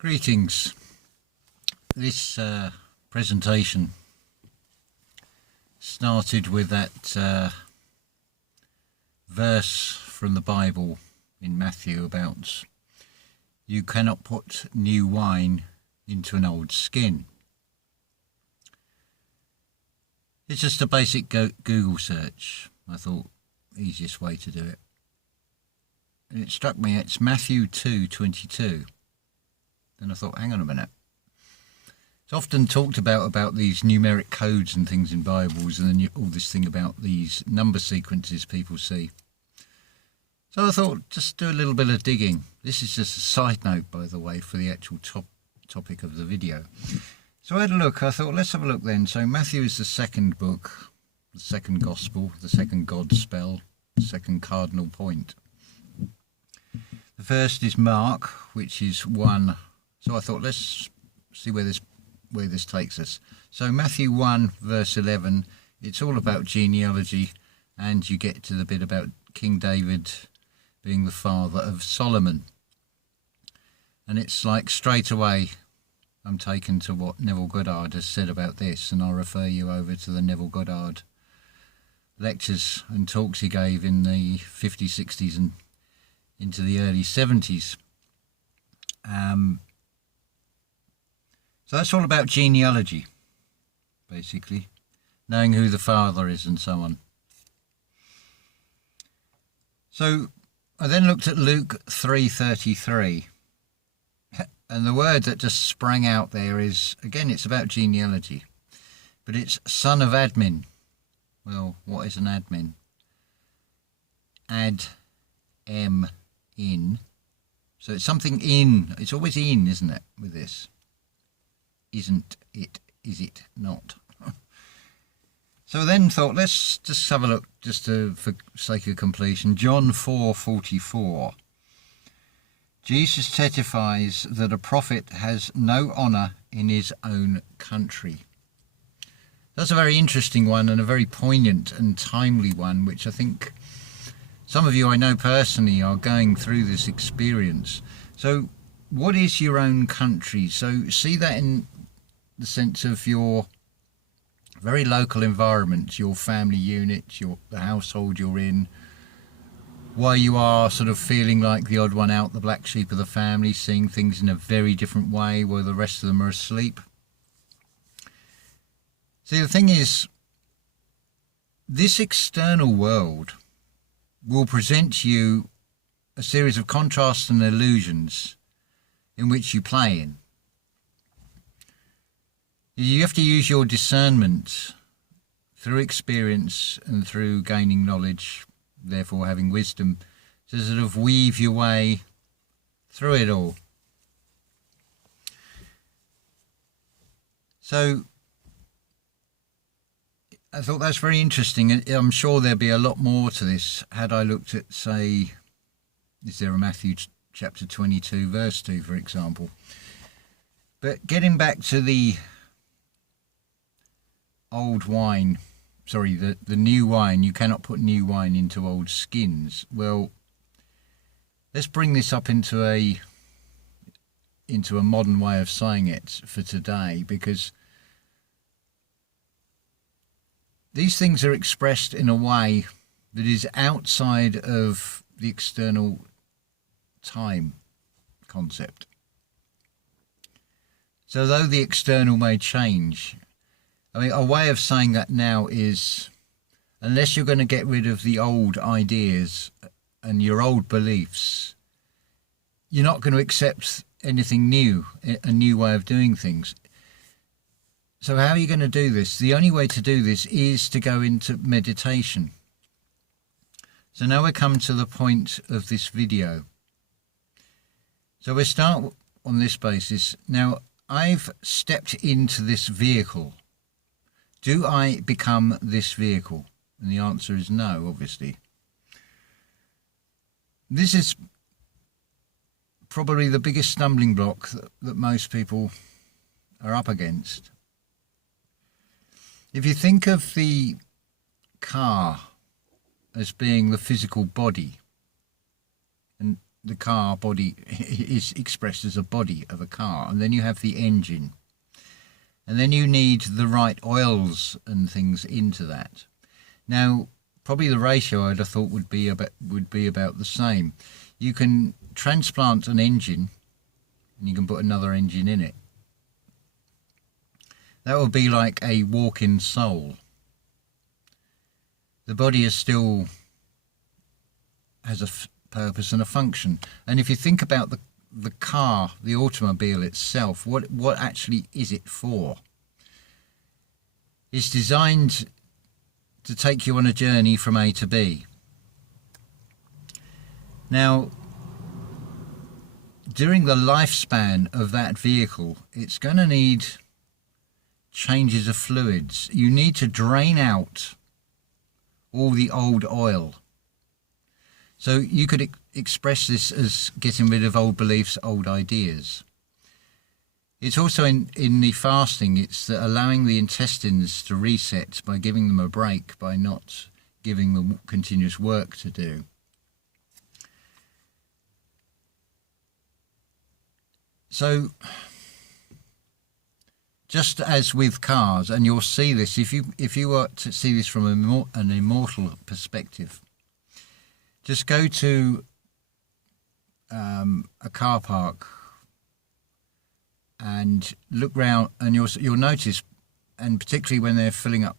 Greetings. This presentation started with that verse from the Bible in Matthew about you cannot put new wine into an old skin. It's just a basic Google search. I thought easiest way to do it. And it struck me, it's Matthew 2:22. Then I thought, hang on a minute. It's often talked about these numeric codes and things in Bibles, and then all this thing about these number sequences people see. So I thought, just do a little bit of digging. This is just a side note, by the way, for the actual topic of the video. So I had a look. I thought, let's have a look then. So Matthew is the second book, the second gospel, the second God spell, the second cardinal point. The first is Mark, which is 1. So I thought, let's see where this takes us. So Matthew 1 verse 11, it's all about genealogy, and you get to the bit about King David being the father of Solomon. And it's like straight away I'm taken to what Neville Goddard has said about this, and I'll refer you over to the Neville Goddard lectures and talks he gave in the 50s, 60s and into the early 70s. So that's all about genealogy, basically, knowing who the father is and so on. So I then looked at Luke 3:33, and the word that just sprang out there is, again, it's about genealogy, but it's son of admin. Well, what is an admin? In. So it's something in. It's always in, isn't it, with this? Isn't it? Is it not? So then thought, let's just have a look, for sake of completion. John 4:44. Jesus testifies that a prophet has no honour in his own country. That's a very interesting one, and a very poignant and timely one, which I think some of you I know personally are going through this experience. So what is your own country? So see that in the sense of your very local environment, your family unit, the household you're in, why you are sort of feeling like the odd one out, the black sheep of the family, seeing things in a very different way while the rest of them are asleep. See, the thing is, this external world will present you a series of contrasts and illusions in which you play in. You have to use your discernment through experience and through gaining knowledge, therefore having wisdom, to sort of weave your way through it all. So I thought that's very interesting. I'm sure there'd be a lot more to this had I looked at, say, is there a Matthew chapter 22 verse 2, for example. But getting back to the old wine, sorry, the new wine, you cannot put new wine into old skins. Well, let's bring this up into a modern way of saying it for today, because these things are expressed in a way that is outside of the external time concept. So though the external may change, I mean, a way of saying that now is, unless you're going to get rid of the old ideas and your old beliefs, you're not going to accept anything new, a new way of doing things. So how are you going to do this? The only way to do this is to go into meditation. So now we come to the point of this video. So we start on this basis. Now, I've stepped into this vehicle. Do I become this vehicle? And the answer is no, obviously. This is probably the biggest stumbling block that most people are up against. If you think of the car as being the physical body, and the car body is expressed as a body of a car, and then you have the engine, and then you need the right oils and things into that. Now, probably the ratio I'd have thought would be about the same. You can transplant an engine, and you can put another engine in it. That would be like a walk-in soul. The body is still has a purpose and a function. And if you think about the car, the automobile itself, what actually is it for? It's designed to take you on a journey from A to B. Now, during the lifespan of that vehicle, it's going to need changes of fluids. You need to drain out all the old oil. So you could express this as getting rid of old beliefs, old ideas. It's also in the fasting, it's allowing the intestines to reset by giving them a break, by not giving them continuous work to do. So, just as with cars, and you'll see this, if you were to see this from an immortal perspective, just go to a car park and look round, and you'll notice, and particularly when they're filling up,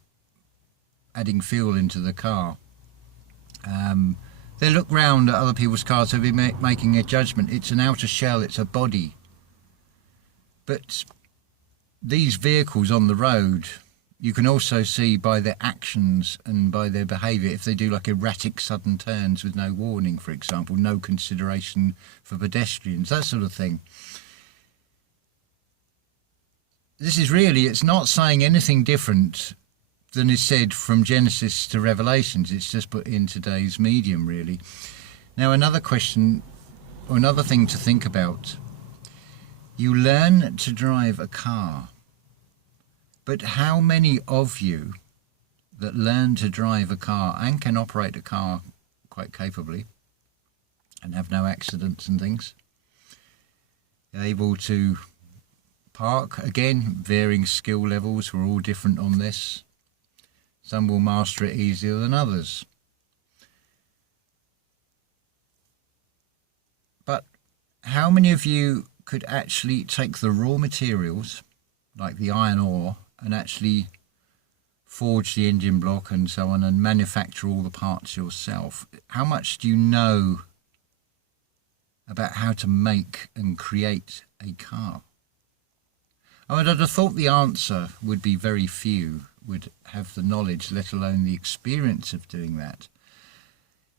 adding fuel into the car, they look round at other people's cars, they'll be making a judgment. It's an outer shell, it's a body. But these vehicles on the road, you can also see by their actions and by their behaviour, if they do like erratic sudden turns with no warning, for example, no consideration for pedestrians, that sort of thing. This is really, it's not saying anything different than is said from Genesis to Revelations. It's just put in today's medium, really. Now, another question, or another thing to think about. You learn to drive a car, but how many of you that learn to drive a car and can operate a car quite capably and have no accidents and things, are able to park? Again, varying skill levels, we're all different on this. Some will master it easier than others. But how many of you could actually take the raw materials, like the iron ore, and actually forge the engine block and so on, and manufacture all the parts yourself? How much do you know about how to make and create a car? I would have thought the answer would be very few would have the knowledge, let alone the experience of doing that.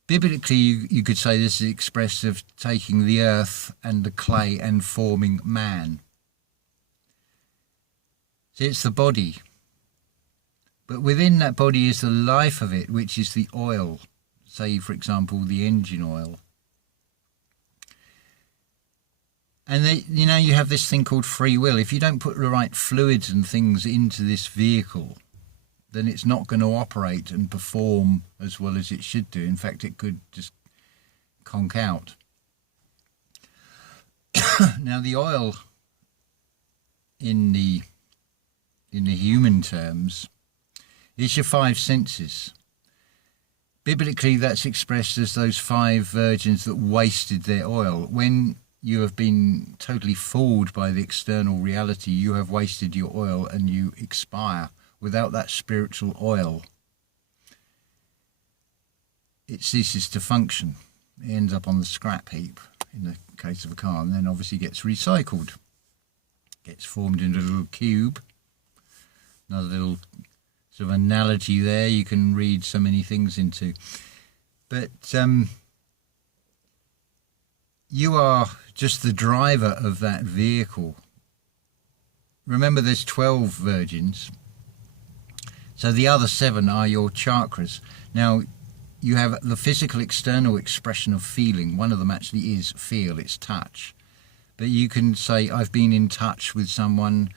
Biblically, you could say this is expressed of taking the earth and the clay and forming man. See, it's the body. But within that body is the life of it, which is the oil. Say, for example, the engine oil. And you have this thing called free will. If you don't put the right fluids and things into this vehicle, then it's not going to operate and perform as well as it should do. In fact, it could just conk out. Now, the oil in the human terms is your five senses. Biblically, that's expressed as those 5 virgins that wasted their oil. When you have been totally fooled by the external reality, you have wasted your oil and you expire. Without that spiritual oil, it ceases to function. It ends up on the scrap heap in the case of a car, and then obviously gets recycled. Gets formed into a little cube. Another little sort of analogy there you can read so many things into. But you are just the driver of that vehicle. Remember, there's 12 virgins. So the other 7 are your chakras. Now, you have the physical external expression of feeling. One of them actually is feel, it's touch. But you can say, I've been in touch with someone,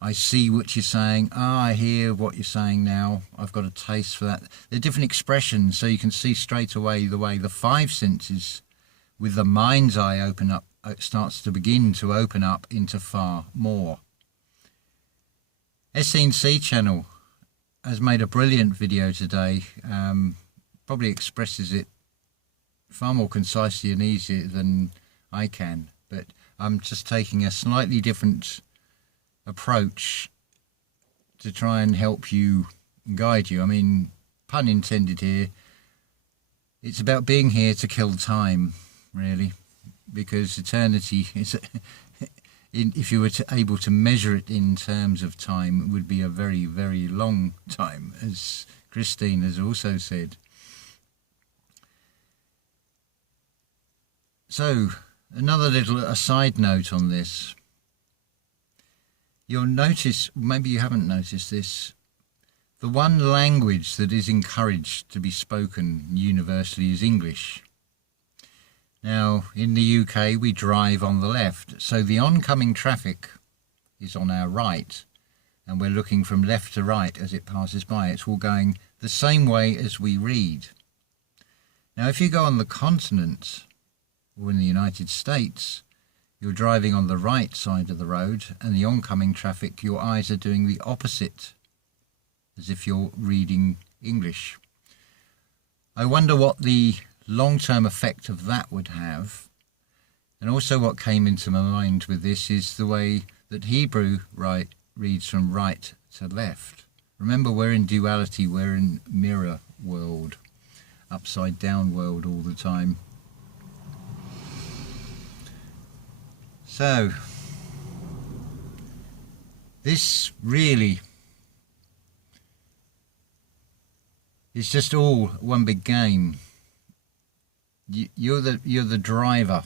I see what you're saying, I hear what you're saying now, I've got a taste for that. They're different expressions, so you can see straight away the way the 5 senses with the mind's eye open up, it starts to begin to open up into far more. SNC channel has made a brilliant video today, probably expresses it far more concisely and easier than I can, but I'm just taking a slightly different approach to try and help you, guide you. I mean, pun intended here. It's about being here to kill time, really, because eternity is, if you were able to measure it in terms of time, it would be a very, very long time, as Christine has also said. So, another little side note on this. You'll notice, maybe you haven't noticed this, the one language that is encouraged to be spoken universally is English. Now, in the UK, we drive on the left, so the oncoming traffic is on our right, and we're looking from left to right as it passes by. It's all going the same way as we read. Now, if you go on the continent, or in the United States, you're driving on the right side of the road, and the oncoming traffic, your eyes are doing the opposite, as if you're reading English. I wonder what the long-term effect of that would have. And also what came into my mind with this is the way that Hebrew reads from right to left. Remember, we're in duality, we're in mirror world, upside down world all the time. So, this really is just all one big game. You're the driver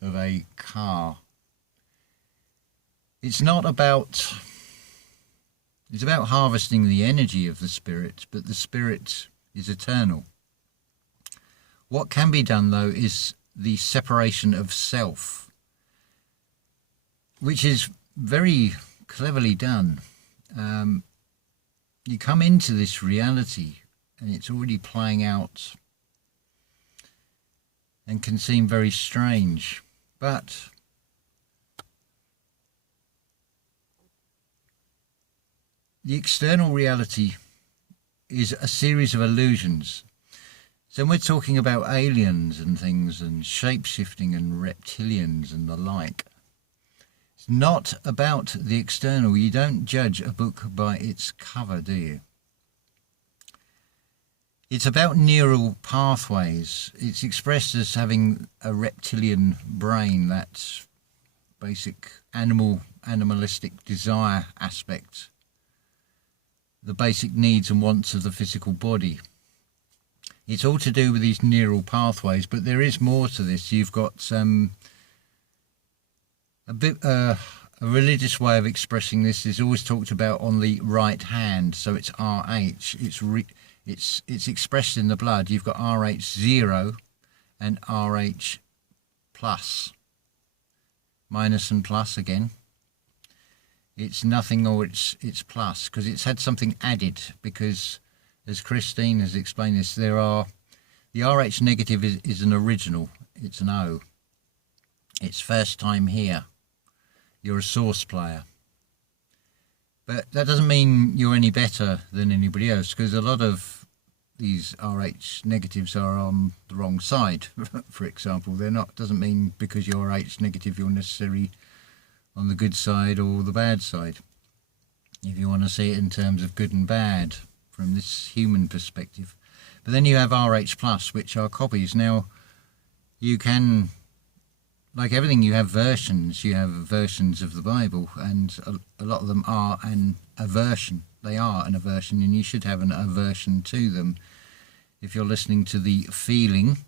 of a car. It's about harvesting the energy of the spirit, but the spirit is eternal. What can be done, though, is the separation of self, which is very cleverly done. You come into this reality and it's already playing out and can seem very strange, but the external reality is a series of illusions. So when we're talking about aliens and things and shape-shifting and reptilians and the like, it's not about the external. You don't judge a book by its cover, do you? It's about neural pathways. It's expressed as having a reptilian brain, that basic animalistic desire aspect, the basic needs and wants of the physical body. It's all to do with these neural pathways, but there is more to this. You've got a religious way of expressing this is always talked about on the right hand, so it's RH. It's expressed in the blood. You've got RH0 and RH plus, minus and plus again. It's nothing or it's plus, because it's had something added, because as Christine has explained this, the RH negative is an original. It's an O. It's first time here. You're a source player. But that doesn't mean you're any better than anybody else, because a lot of these RH negatives are on the wrong side, for example. Doesn't mean because you're RH negative you're necessarily on the good side or the bad side, if you want to see it in terms of good and bad from this human perspective. But then you have RH plus, which are copies. Now, you can, like everything, you have versions. You have versions of the Bible, and a lot of them are an aversion. They are an aversion, and you should have an aversion to them if you're listening to the feeling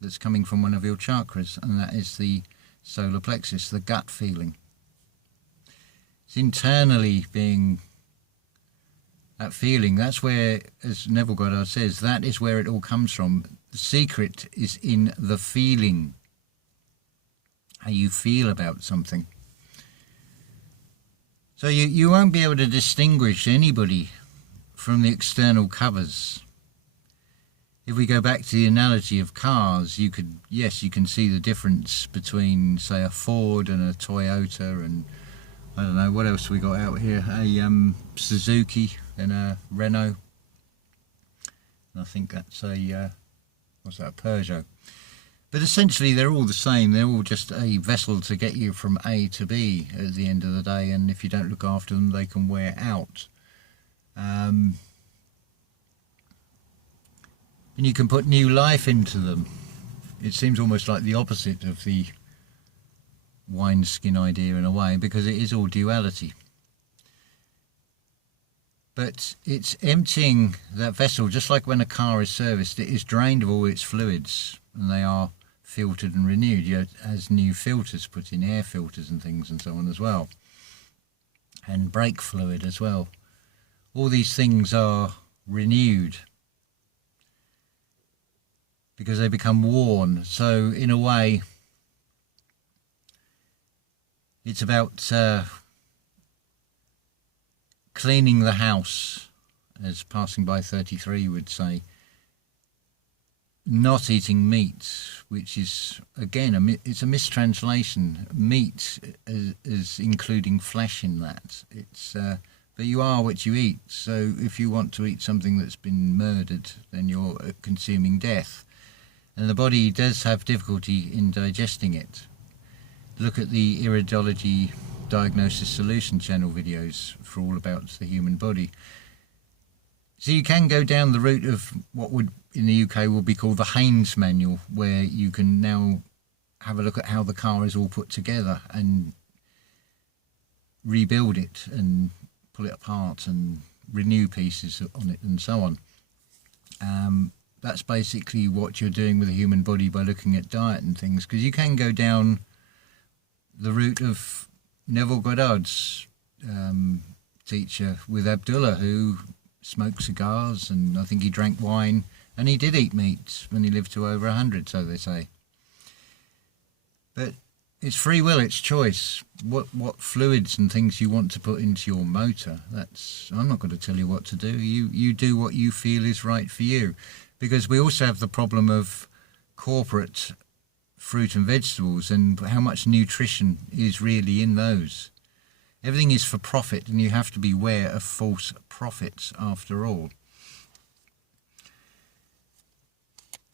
that's coming from one of your chakras, and that is the solar plexus, the gut feeling. It's internally being that feeling. That's where, as Neville Goddard says, that is where it all comes from. The secret is in the feeling, how you feel about something. So you won't be able to distinguish anybody from the external covers. if we go back to the analogy of cars, you can see the difference between, say, a Ford and a Toyota, and I don't know what else we got out here, a Suzuki and a Renault. And I think that's a what's that, a Peugeot. But essentially they're all the same. They're all just a vessel to get you from A to B at the end of the day, and if you don't look after them, they can wear out. And you can put new life into them. It seems almost like the opposite of the wineskin idea in a way, because it is all duality. But it's emptying that vessel, just like when a car is serviced, it is drained of all its fluids, and they are filtered and renewed. It has new filters put in, air filters and things and so on as well, and brake fluid as well. All these things are renewed because they become worn. So in a way, it's about cleaning the house, as Passing by 33 would say. Not eating meat, which is, again, it's a mistranslation. Meat is including flesh in that. It's but you are what you eat. So if you want to eat something that's been murdered, then you're consuming death. And the body does have difficulty in digesting it. Look at the Iridology Diagnosis Solution channel videos for all about the human body. So you can go down the route of what would in the UK will be called the Haynes Manual, where you can now have a look at how the car is all put together and rebuild it and pull it apart and renew pieces on it and so on. That's basically what you're doing with the human body by looking at diet and things, because you can go down the route of Neville Goddard's teacher with Abdullah, who smoked cigars, and I think he drank wine, and he did eat meat when he lived to over 100, so they say. But it's free will, it's choice. What fluids and things you want to put into your motor, I'm not going to tell you what to do. You do what you feel is right for you. Because we also have the problem of corporate fruit and vegetables and how much nutrition is really in those. Everything is for profit, and you have to beware of false prophets after all.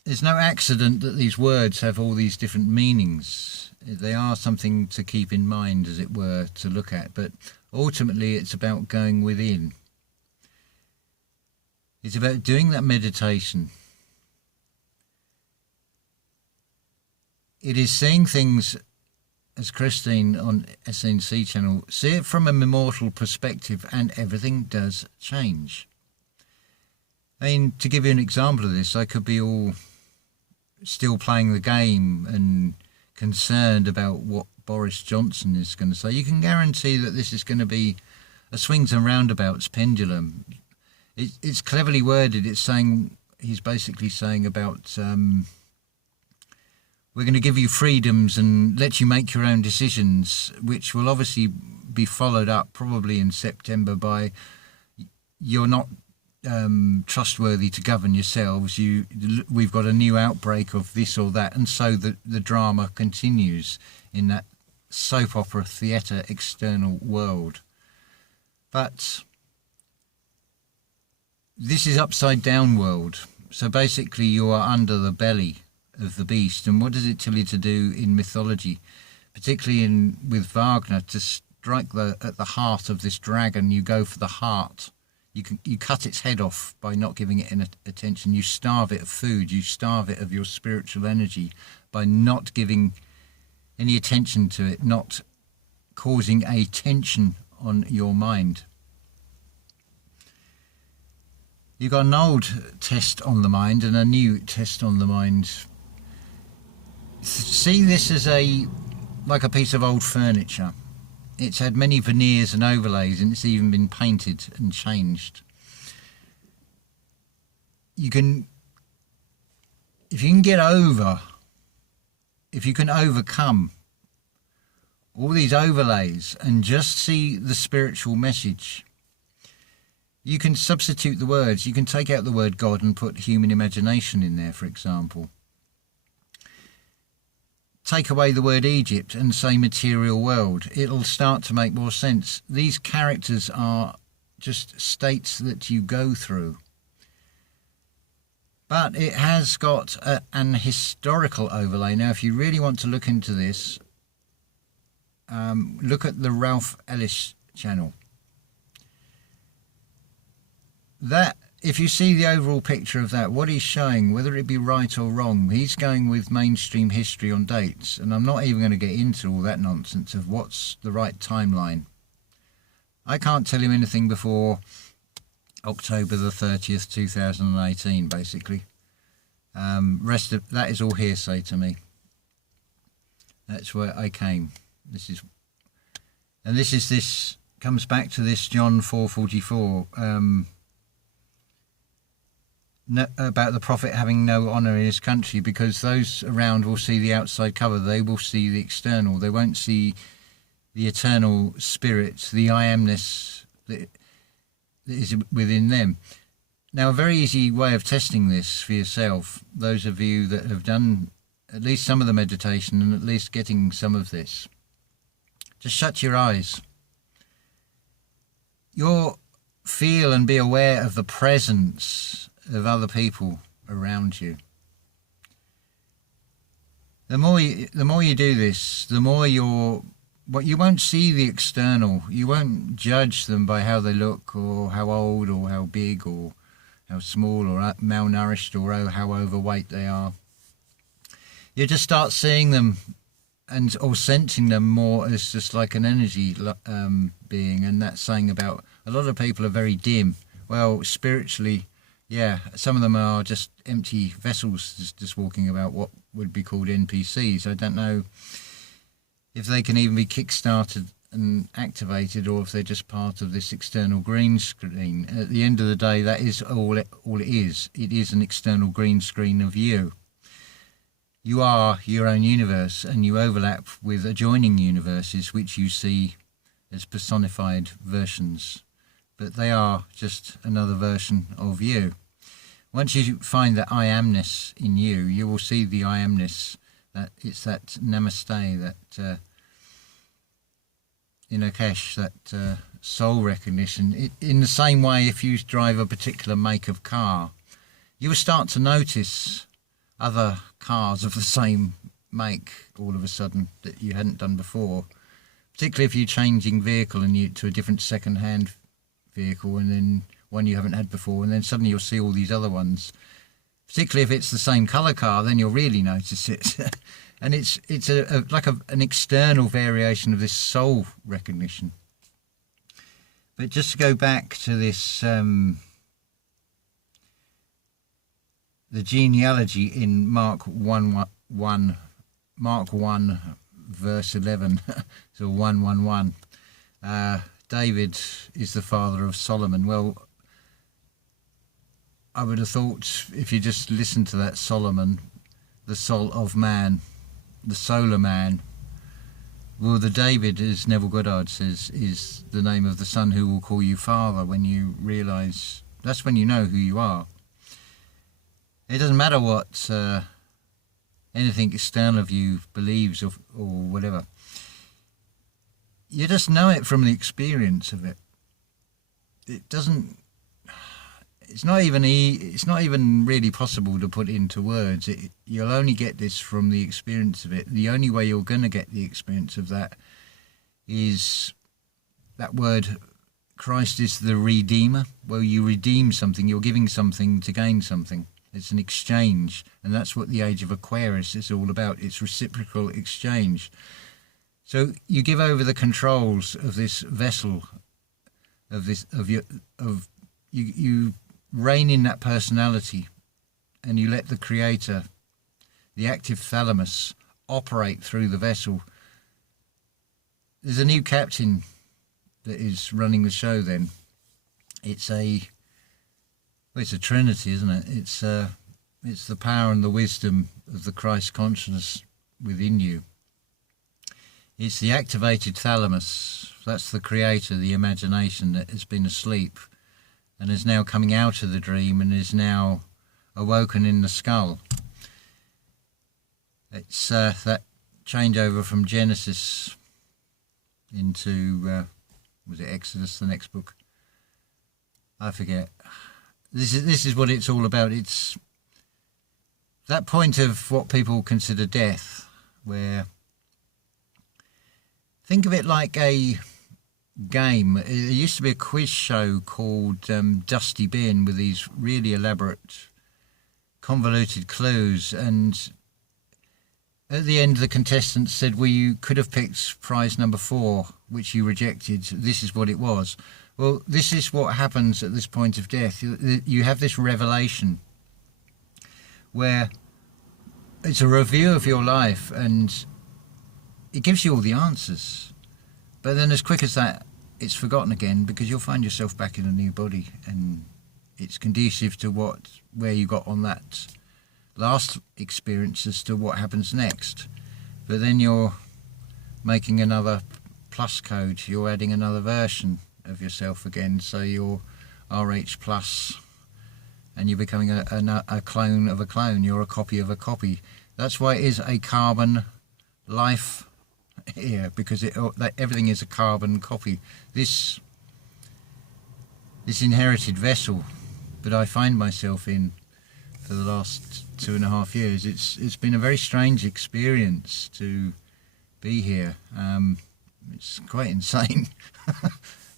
There's no accident that these words have all these different meanings. They are something to keep in mind, as it were, to look at. But ultimately it's about going within. It's about doing that meditation. It is seeing things, as Christine on SNC channel, see it from an immortal perspective, and everything does change. I mean, to give you an example of this, I could be all still playing the game and concerned about what Boris Johnson is going to say. You can guarantee that this is going to be a swings and roundabouts pendulum. It's cleverly worded. It's saying, he's basically saying about we're going to give you freedoms and let you make your own decisions, which will obviously be followed up probably in September by you're not trustworthy to govern yourselves. We've got a new outbreak of this or that, and so the drama continues in that soap opera theatre external world. But this is upside down world. So basically you are under the belly of the beast. And what does it tell you to do in mythology, particularly with Wagner, to strike at the heart of this dragon? You go for the heart. You cut its head off by not giving it any attention. You starve it of food. You starve it of your spiritual energy by not giving any attention to it, not causing a tension on your mind. You've got an old test on the mind and a new test on the mind. See this as like a piece of old furniture. It's had many veneers and overlays, and it's even been painted and changed. If you can overcome all these overlays and just see the spiritual message, You can substitute the words. You can take out the word God and put human imagination in there, for example. Take away the word Egypt and say material world. It'll start to make more sense. These characters are just states that you go through. But it has got an historical overlay. Now, if you really want to look into this, look at the Ralph Ellis channel. That, if you see the overall picture of that, what he's showing, whether it be right or wrong, he's going with mainstream history on dates. And I'm not even going to get into all that nonsense of what's the right timeline. I can't tell you anything before October the 30th, 2018, basically. Rest of that is all hearsay to me. That's where I came. This comes back to this John 4:44. About the prophet having no honour in his country, because those around will see the outside cover, they will see the external, they won't see the eternal spirit, the I amness that is within them. Now, a very easy way of testing this for yourself, those of you that have done at least some of the meditation and at least getting some of this, just shut your eyes. You'll feel and be aware of the presence of other people around you. The more you do this, the more you won't see the external. You won't judge them by how they look, or how old, or how big, or how small, or malnourished, or how overweight they are. You just start seeing them or sensing them more as just like an energy being, and that's saying about a lot of people are very dim. Well, spiritually, yeah, some of them are just empty vessels, just walking about, what would be called NPCs. I don't know if they can even be kick-started and activated, or if they're just part of this external green screen. At the end of the day, that is all it is. It is an external green screen of you. You are your own universe, and you overlap with adjoining universes, which you see as personified versions. But they are just another version of you. Once you find that I amness in you, you will see the I amness, that it's that namaste, that Inokesh, that soul recognition. In the same way, if you drive a particular make of car, you will start to notice other cars of the same make all of a sudden that you hadn't done before. Particularly if you're changing vehicle and to a different second-hand vehicle, and then one you haven't had before, and then suddenly you'll see all these other ones. Particularly if it's the same colour car, then you'll really notice it. And it's like an external variation of this soul recognition. But just to go back to this, the genealogy in Mark 1 verse 11, so 1:1:1. David is the father of Solomon. Well, I would have thought, if you just listen to that, Solomon, the soul of man, the solar man. Well, the David, as Neville Goddard says, is the name of the son who will call you father. When you realise, that's when you know who you are. It doesn't matter what anything external of you believes or whatever. You just know it from the experience of it. It doesn't. It's not even really possible to put into words. You'll only get this from the experience of it. The only way you're going to get the experience of that is that word. Christ is the Redeemer. Well, you redeem something. You're giving something to gain something. It's an exchange, and that's what the Age of Aquarius is all about. It's reciprocal exchange. So you give over the controls of this vessel, you reign in that personality, and you let the Creator, the active thalamus, operate through the vessel. There's a new captain that is running the show then. It's a trinity, isn't it? It's the power and the wisdom of the Christ consciousness within you. It's the activated thalamus. That's the Creator, the imagination that has been asleep. and is now coming out of the dream and is now awoken in the skull. It's that changeover from Genesis into, was it Exodus, the next book? I forget. This is what it's all about. It's that point of what people consider death, where, think of it like a game. There used to be a quiz show called Dusty Bin with these really elaborate, convoluted clues, and at the end the contestants said, well, you could have picked prize number 4, which you rejected. This is what it was. Well, this is what happens at this point of death. You have this revelation where it's a review of your life and it gives you all the answers. But then as quick as that, it's forgotten again, because you'll find yourself back in a new body, and it's conducive to where you got on that last experience as to what happens next. But then you're making another plus code, you're adding another version of yourself again, so you're RH plus, and you're becoming a clone of a clone, you're a copy of a copy. That's why it is a carbon life here, because everything is a carbon copy. This inherited vessel that I find myself in for the last 2.5 years, it's been a very strange experience to be here. It's quite insane.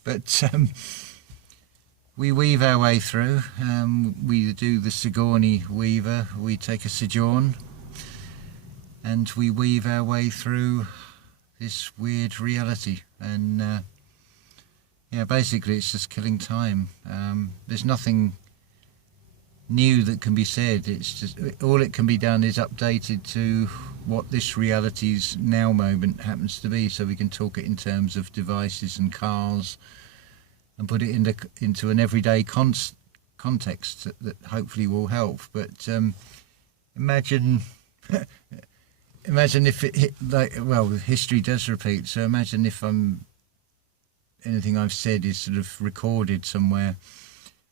But we weave our way through. We do the Sigourney Weaver. We take a sojourn and we weave our way through this weird reality. And yeah, basically it's just killing time. There's nothing new that can be said. It's just, all it can be done is updated to what this reality's now moment happens to be, so we can talk it in terms of devices and cars and put it into an everyday context that hopefully will help. But imagine if it history does repeat, so imagine if anything I've said is sort of recorded somewhere,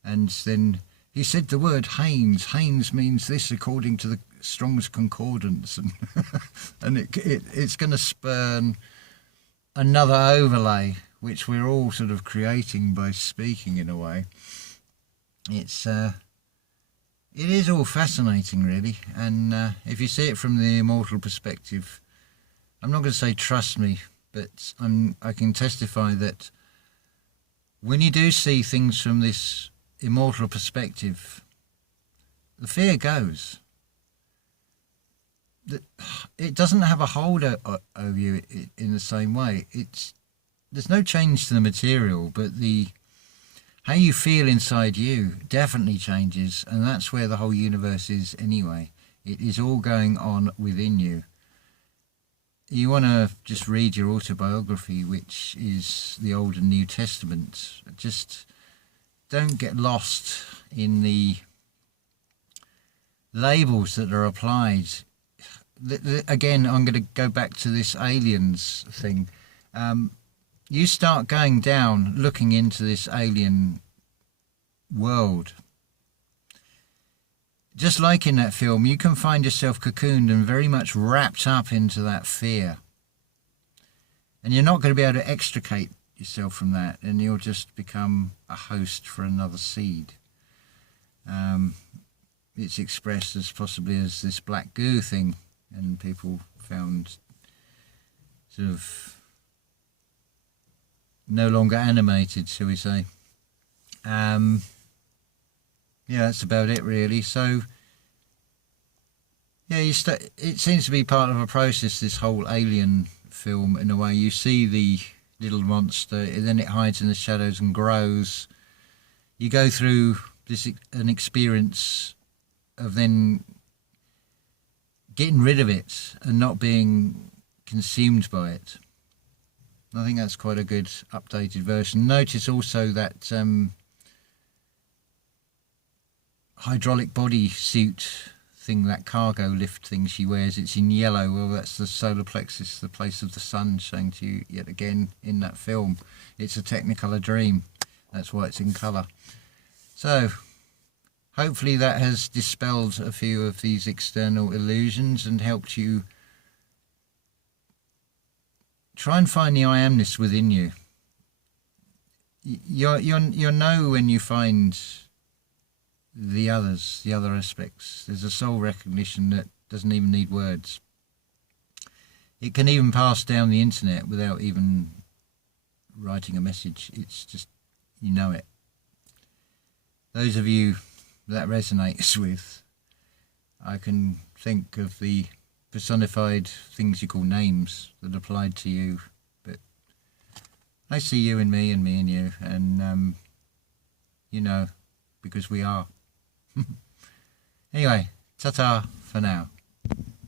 and then he said the word Haynes. Haynes means this according to the Strong's Concordance, and it's going to spurn another overlay, which we're all sort of creating by speaking in a way. It is all fascinating, really, and if you see it from the immortal perspective, I'm not going to say trust me, but I can testify that when you do see things from this immortal perspective, the fear goes. It doesn't have a hold over you in the same way. There's no change to the material, but how you feel inside you definitely changes, and that's where the whole universe is anyway. It is all going on within you. You want to just read your autobiography, which is the Old and New Testament. Just don't get lost in the labels that are applied. Again, I'm going to go back to this aliens thing. You start going down, looking into this alien world. Just like in that film, you can find yourself cocooned and very much wrapped up into that fear. And you're not going to be able to extricate yourself from that, and you'll just become a host for another seed. It's expressed as possibly as this black goo thing, and people found sort of no longer animated, shall we say. Yeah, that's about it really. So yeah, it seems to be part of a process, this whole alien film, in a way. You see the little monster, and then it hides in the shadows and grows. You go through an experience of then getting rid of it and not being consumed by it. I think that's quite a good updated version. Notice also that hydraulic body suit thing, that cargo lift thing she wears, it's in yellow. Well, that's the solar plexus, the place of the sun, showing to you yet again in that film. It's a Technicolor dream, that's why it's in colour. So, hopefully that has dispelled a few of these external illusions and helped you try and find the I amness within you. You'll know when you find the others, the other aspects. There's a soul recognition that doesn't even need words. It can even pass down the internet without even writing a message. It's just, you know it. Those of you that resonates with, I can think of the personified things you call names that applied to you, but I see you in me and me in you, and you know, because we are. Anyway, ta-ta for now.